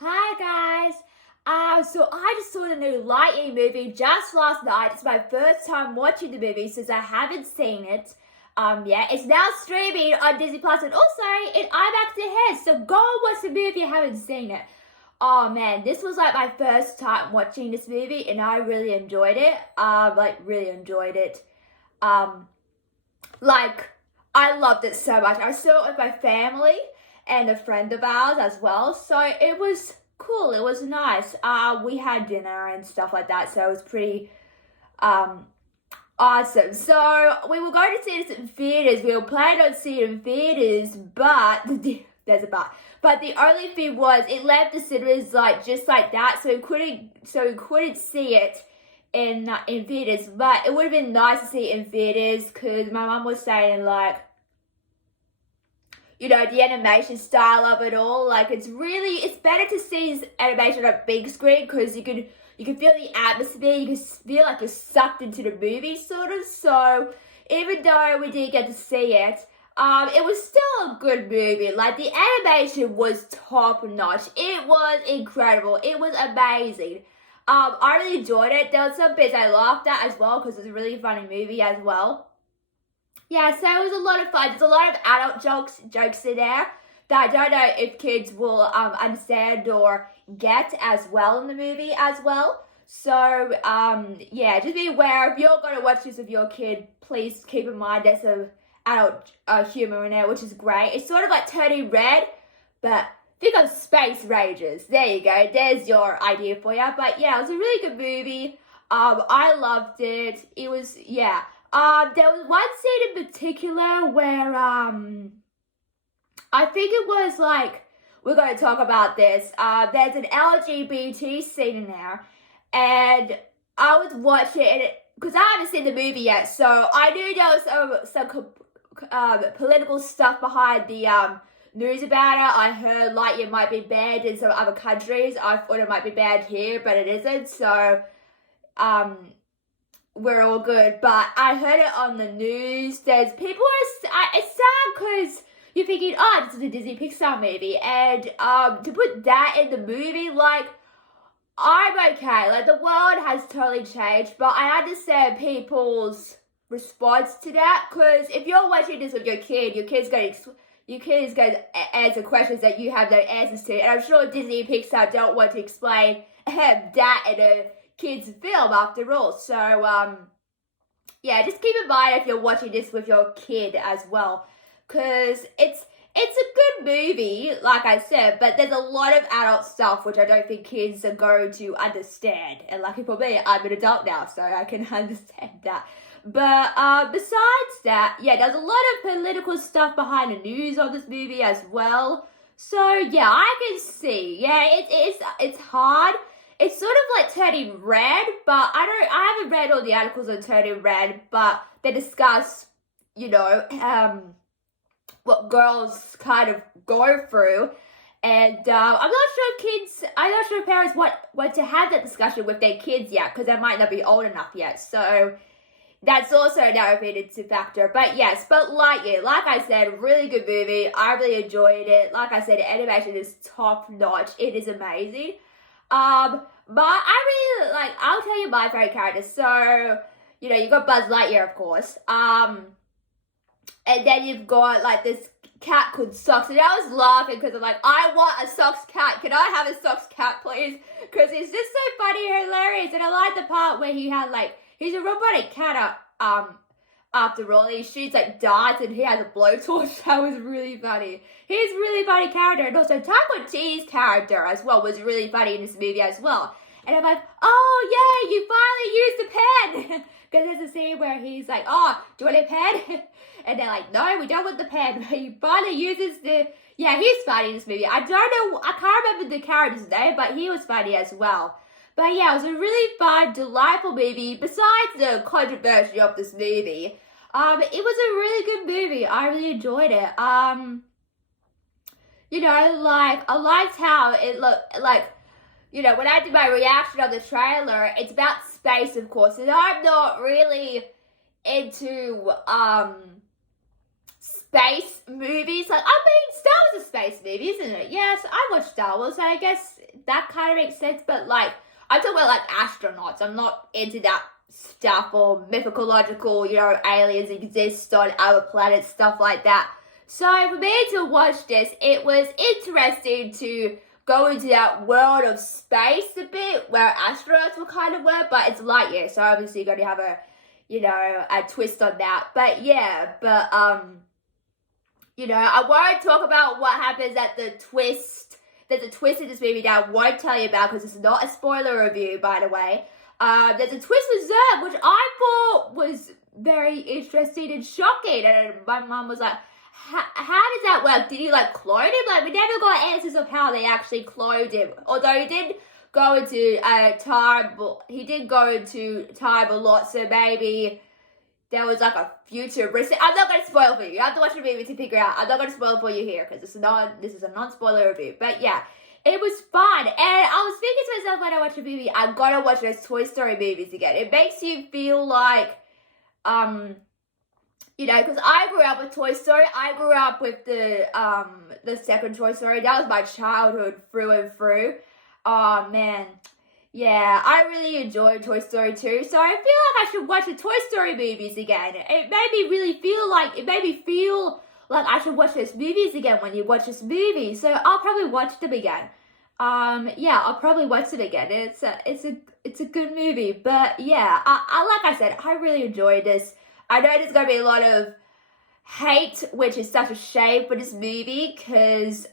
Hi guys. So I just saw the new Lightyear movie just last night. It's my first time watching the movie since I haven't seen it. It's now streaming on Disney Plus and also in IMAX ahead. So go watch the movie if you haven't seen it. Oh man, this was like my first time watching this movie and I really enjoyed it. Really enjoyed it. I loved it so much. I saw it with my family and a friend of ours as well. So it was cool. It was nice. We had dinner and stuff like that. So it was pretty awesome. So we were going to see this in theaters. We were planning on seeing it in theaters, but there's a but. But the only thing was it left the cinemas just like that. So we couldn't see it in theaters. But it would have been nice to see it in theaters because my mum was saying the animation style of it all, it's better to see this animation on a big screen because you can feel the atmosphere, you can feel like you're sucked into the movie sort of. So even though we didn't get to see it, it was still a good movie. Like the animation was top notch. It was incredible. It was amazing. I really enjoyed it. There were some bits I laughed at as well because it's a really funny movie as well. Yeah, so it was a lot of fun. There's a lot of adult jokes in there that I don't know if kids will understand or get as well in the movie as well. So, just be aware if you're going to watch this with your kid, please keep in mind there's some adult humor in there, which is great. It's sort of like Turning Red, but think of Space Rangers. There you go. There's your idea for you. But yeah, it was a really good movie. I loved it. It was, yeah. There was one scene in particular where, I think it was we're going to talk about this. There's an LGBT scene in there, and I was watching it, because I haven't seen the movie yet, so I knew there was some political stuff behind the, news about it. I heard Lightyear might be banned in some other countries. I thought it might be banned here, but it isn't, so, we're all good. But I heard it on the news. There's people it's sad because you're thinking, oh, this is a Disney Pixar movie, and to put that in the movie, I'm okay. The world has totally changed, but I understand people's response to that, because if you're watching this with your kid's going to answer questions that you have no answers to, and I'm sure Disney and Pixar don't want to explain that in a kids film after all. So just keep in mind if you're watching this with your kid as well, because it's a good movie, like I said, but there's a lot of adult stuff which I don't think kids are going to understand. And lucky for me, I'm an adult now, so I can understand that. But besides that, there's a lot of political stuff behind the news of this movie as well. So yeah, I can see. Yeah, it's hard. It's sort of like Turning Red, but I haven't read all the articles on Turning Red, but they discuss, what girls kind of go through. And I'm not sure if parents want to have that discussion with their kids yet, because they might not be old enough yet. So that's also another thing to factor. But yes, Lightyear, like I said, really good movie. I really enjoyed it. Like I said, the animation is top notch. It is amazing. But I really I'll tell you my favorite characters. So, you got Buzz Lightyear, of course. And then you've got this cat called Socks. And I was laughing because I'm I want a Socks cat. Can I have a Socks cat, please? Because it's just so funny and hilarious. And I like the part where he had he's a robotic cat after all. He shoots darts and he has a blowtorch. That was really funny. He's a really funny character. And also Taco G's character as well was really funny in this movie as well. And I'm oh yay, you finally used the pen. Because there's a scene where he's oh, do you want a pen? And they're no, we don't want the pen. He finally uses he's funny in this movie. I can't remember the character's name, but he was funny as well. But yeah, it was a really fun, delightful movie. Besides the controversy of this movie, it was a really good movie. I really enjoyed it. I liked how it looked when I did my reaction of the trailer, it's about space, of course, and I'm not really into space movies. Star Wars is a space space movie, isn't it? Yes, I watch Star Wars, so I guess that kind of makes sense. But like, I'm talking about like astronauts. I'm not into that stuff or mythological, aliens exist on other planets, stuff like that. So for me to watch this, it was interesting to go into that world of space a bit, where astronauts were kind of were, but it's Lightyear, so obviously you're going to have a twist on that. But yeah, I won't talk about what happens at the twist. There's a twist in this movie that I won't tell you about because it's not a spoiler review, by the way. There's a twist with Zerb, which I thought was very interesting and shocking. And my mum was like, how does that work? Did he like clone him? Like, we never got answers of how they actually cloned him. Although he did go into time a lot, so maybe there was like a futuristic. I'm not going to spoil for you. You have to watch the movie to figure out. I'm not going to spoil for you here because this is a non-spoiler review. But yeah, it was fun. And I was thinking to myself when I watched the movie, I gotta watch those Toy Story movies again. It makes you feel like, because I grew up with Toy Story. I grew up with the second Toy Story. That was my childhood through and through. Oh man. Yeah, I really enjoyed Toy Story 2, so I feel like I should watch the Toy Story movies again. It made me feel like I should watch those movies again when you watch this movie, so I'll probably watch them again. I'll probably watch it again. It's a good movie, but yeah, I like I said, I really enjoyed this. I know there's gonna be a lot of hate, which is such a shame for this movie, because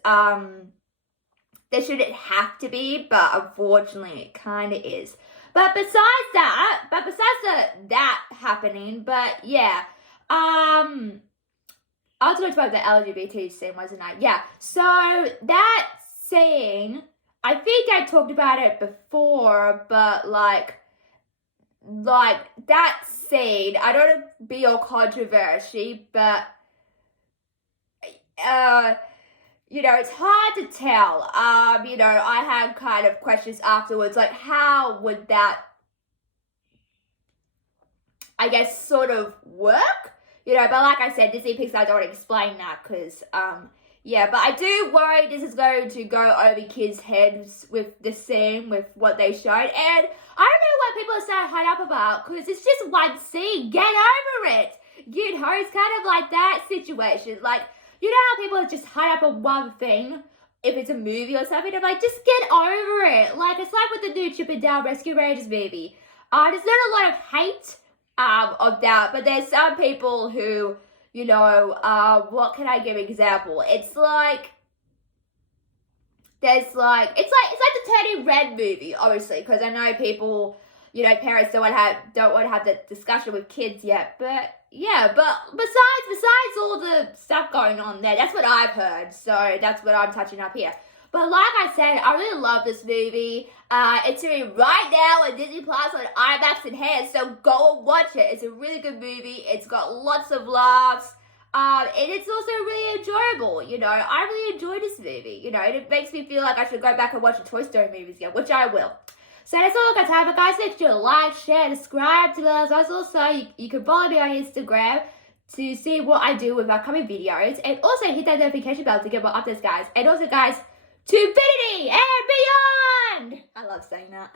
there shouldn't have to be, but unfortunately it kind of is. But besides that happening, but yeah, I was talking about the LGBT scene, wasn't I? Yeah, so that scene, I think I talked about it before, but like that scene, I don't want to be all controversy, but it's hard to tell. I had kind of questions afterwards, like how would that, I guess, sort of work? But like I said, Disney Pixar don't want to explain that because, but I do worry this is going to go over kids' heads with the scene, with what they showed. And I don't know what people are so hung up about, because it's just one scene. Get over it. It's kind of like that situation. Like, you know how people are just hung up on one thing, if it's a movie or something? I'm like, just get over it. Like, it's like with the new Chip and Dale Rescue Rangers movie. There's not a lot of hate of that, but there's some people who, what can I give an example? It's like the Turning Red movie, obviously, because I know people, parents don't want to have the discussion with kids yet, but yeah, but besides all the stuff going on there, that's what I've heard, so that's what I'm touching up here. But like I said, I really love this movie. It's right now on Disney Plus on IMAX Enhanced, so go and watch it. It's a really good movie. It's got lots of laughs, and it's also really enjoyable. I really enjoy this movie. It makes me feel like I should go back and watch the Toy Story movies again, which I will. So that's all I got time for, guys. Make sure to like, share, and subscribe to us. Also, you can follow me on Instagram to see what I do with upcoming videos, and also hit that notification bell to get more updates, guys. And also, guys, to infinity and beyond! I love saying that.